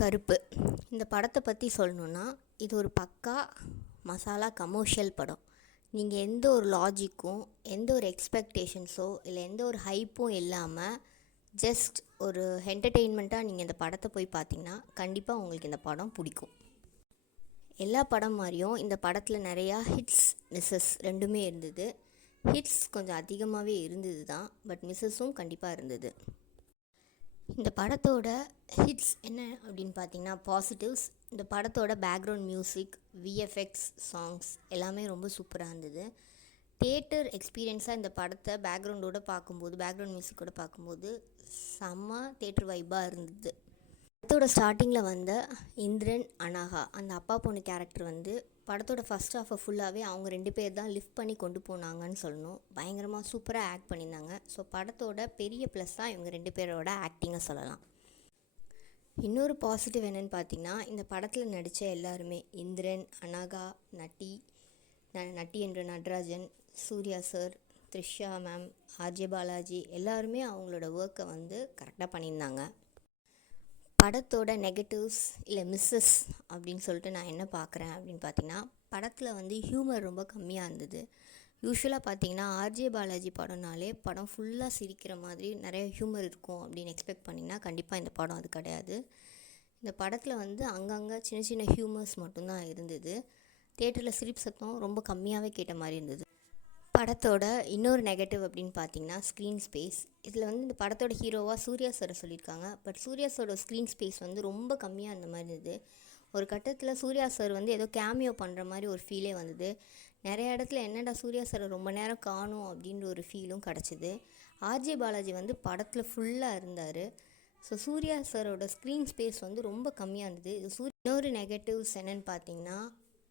கருப்பு. இந்த படத்தை பற்றி சொல்லணுன்னா, இது ஒரு பக்கா மசாலா கமர்ஷியல் படம். நீங்கள் எந்த ஒரு லாஜிக்கும் எந்த ஒரு எக்ஸ்பெக்டேஷன்ஸோ இல்லை எந்த ஒரு ஹைப்பும் இல்லாமல் ஜஸ்ட் ஒரு என்டர்டெயின்மெண்ட்டாக நீங்கள் இந்த படத்தை போய் பார்த்தீங்கன்னா கண்டிப்பாக உங்களுக்கு இந்த படம் பிடிக்கும். எல்லா படம் மாதிரியும் இந்த படத்தில் நிறையா ஹிட்ஸ் மிஸ்ஸஸ் ரெண்டுமே இருந்தது. ஹிட்ஸ் கொஞ்சம் அதிகமாகவே இருந்தது தான், பட் மிஸ்ஸஸும் கண்டிப்பாக இருந்தது. இந்த படத்தோட ஹிட்ஸ் என்ன அப்படின்னு பார்த்தீங்கன்னா பாசிட்டிவ்ஸ். இந்த படத்தோட பேக்ரவுண்ட் மியூசிக், விஎஃப்எக்ஸ், சாங்ஸ் எல்லாமே ரொம்ப சூப்பராக இருந்தது. தியேட்டர் எக்ஸ்பீரியன்ஸாக இந்த படத்தை பேக்ரவுண்ட் மியூசிக்கோடு பார்க்கும்போது செம்ம தியேட்டர் வைப்பாக இருந்தது. படத்தோட ஸ்டார்டிங்கில் வந்த இந்திரன், அனாகா அந்த அப்பா பொண்ணு கேரக்டர் படத்தோட ஃபஸ்ட் ஹாஃபை ஃபுல்லாகவே அவங்க 2 பேர் தான் லிஃப்ட் பண்ணி கொண்டு போனாங்கன்னு சொல்லணும். பயங்கரமாக சூப்பராக ஆக்ட் பண்ணியிருந்தாங்க. ஸோ படத்தோட பெரிய ப்ளஸ் தான் இவங்க 2 பேரோட ஆக்டிங்கை சொல்லலாம். இன்னொரு பாசிட்டிவ் என்னென்னு பார்த்தீங்கன்னா, இந்த படத்தில் நடித்த எல்லாருமே இந்திரன், அனாகா, நட்டி என்ற Natarajan, Suriya sir, Trisha ma'am, RJ Balaji எல்லாருமே அவங்களோட ஒர்க்கை கரெக்டாக பண்ணியிருந்தாங்க. படத்தோட நெகட்டிவ்ஸ் இல்லை மிஸ்ஸஸ் அப்படின்னு சொல்லிட்டு நான் என்ன பார்க்குறேன் அப்படின்னு பார்த்தீங்கன்னா, படத்தில் ஹியூமர் ரொம்ப கம்மியாக இருந்தது. யூஸ்வலாக பார்த்தீங்கன்னா ஆர்ஜே பாலாஜி படம்னாலே படம் ஃபுல்லாக சிரிக்கிற மாதிரி நிறைய ஹியூமர் இருக்கும் அப்படின்னு எக்ஸ்பெக்ட் பண்ணிங்கன்னா கண்டிப்பாக இந்த படம் அது கிடையாது. இந்த படத்தில் அங்கங்கே சின்ன சின்ன ஹியூமர்ஸ் மட்டும்தான் இருந்தது. தியேட்டரில் சிரிப்பு சத்தம் ரொம்ப கம்மியாகவே கேட்ட மாதிரி இருந்தது. படத்தோட இன்னொரு நெகட்டிவ் அப்படின்னு பார்த்தீங்கன்னா ஸ்க்ரீன் ஸ்பேஸ். இதில் இந்த படத்தோட ஹீரோவாக சூர்யா சாரை சொல்லியிருக்காங்க. பட் சூர்யா சாரோட ஸ்க்ரீன் ஸ்பேஸ் ரொம்ப கம்மியாக இருந்த மாதிரி இருந்தது. ஒரு கட்டத்தில் சூர்யா சார் ஏதோ கேமியோ பண்ணுற மாதிரி ஒரு ஃபீலே வந்தது. நிறைய இடத்துல என்னடா சூர்யா சாரை ரொம்ப நேரம் காணும் அப்படின்ற ஒரு ஃபீலும் கிடச்சிது. ஆர்ஜே பாலாஜி படத்தில் ஃபுல்லாக இருந்தார். ஸோ சூர்யா சாரோட ஸ்க்ரீன் ஸ்பேஸ் ரொம்ப கம்மியாக இருந்தது. இது இன்னொரு நெகட்டிவ்ஸ் என்னென்னு பார்த்தீங்கன்னா,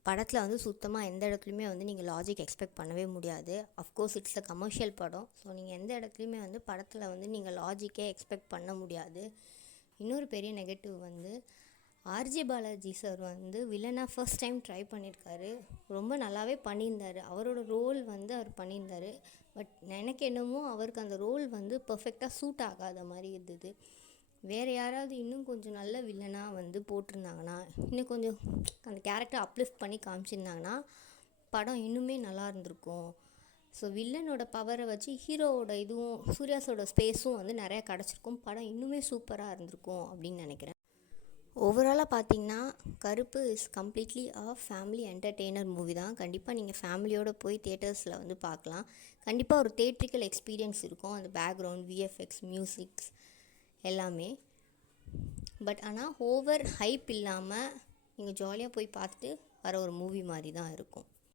படத்தில் சுத்தமாக எந்த இடத்துலையுமே நீங்கள் லாஜிக் எக்ஸ்பெக்ட் பண்ணவே முடியாது. அஃப்கோர்ஸ் இட்ஸ் அ கமர்ஷியல் படம். ஸோ நீங்கள் எந்த இடத்துலையுமே படத்தில் நீங்கள் லாஜிக்கே எக்ஸ்பெக்ட் பண்ண முடியாது. இன்னொரு பெரிய நெகட்டிவ் ஆர்ஜே பாலாஜி சார் வில்லனாக ஃபர்ஸ்ட் டைம் ட்ரை பண்ணியிருக்காரு. ரொம்ப நல்லாவே பண்ணியிருந்தார். அவரோட ரோல் அவர் பண்ணியிருந்தார். பட் எனக்கு என்னமோ அவருக்கு அந்த ரோல் பர்ஃபெக்டாக சூட் ஆகாத மாதிரி இருந்தது. வேறு யாராவது இன்னும் கொஞ்சம் நல்ல வில்லனாக போட்டிருந்தாங்கன்னா, இன்னும் கொஞ்சம் அந்த கேரக்டர் அப்லிஃப்ட் பண்ணி காமிச்சிருந்தாங்கன்னா படம் இன்னுமே நல்லா இருந்திருக்கும். ஸோ வில்லனோட பவரை வச்சு ஹீரோவோட இதுவும் சூர்யாஸோட ஸ்பேஸும் நிறையா கிடச்சிருக்கும். படம் இன்னுமே சூப்பராக இருந்திருக்கும் அப்படின்னு நினைக்கிறேன். ஓவராலாக பார்த்தீங்கன்னா கருப்பு is completely a family entertainer movie தான். கண்டிப்பாக நீங்கள் ஃபேமிலியோடு போய் தியேட்டர்ஸில் பார்க்கலாம். கண்டிப்பாக ஒரு தியேட்ரிக்கல் எக்ஸ்பீரியன்ஸ் இருக்கும். அந்த பேக்ரவுண்ட், விஎஃப்எக்ஸ், மியூசிக்ஸ் எல்லாமே. பட் ஆனால் ஓவர் ஹைப் இல்லாமல் நீங்கள் ஜாலியாக போய் பார்த்துட்டு வர ஒரு மூவி மாதிரி தான் இருக்கும்.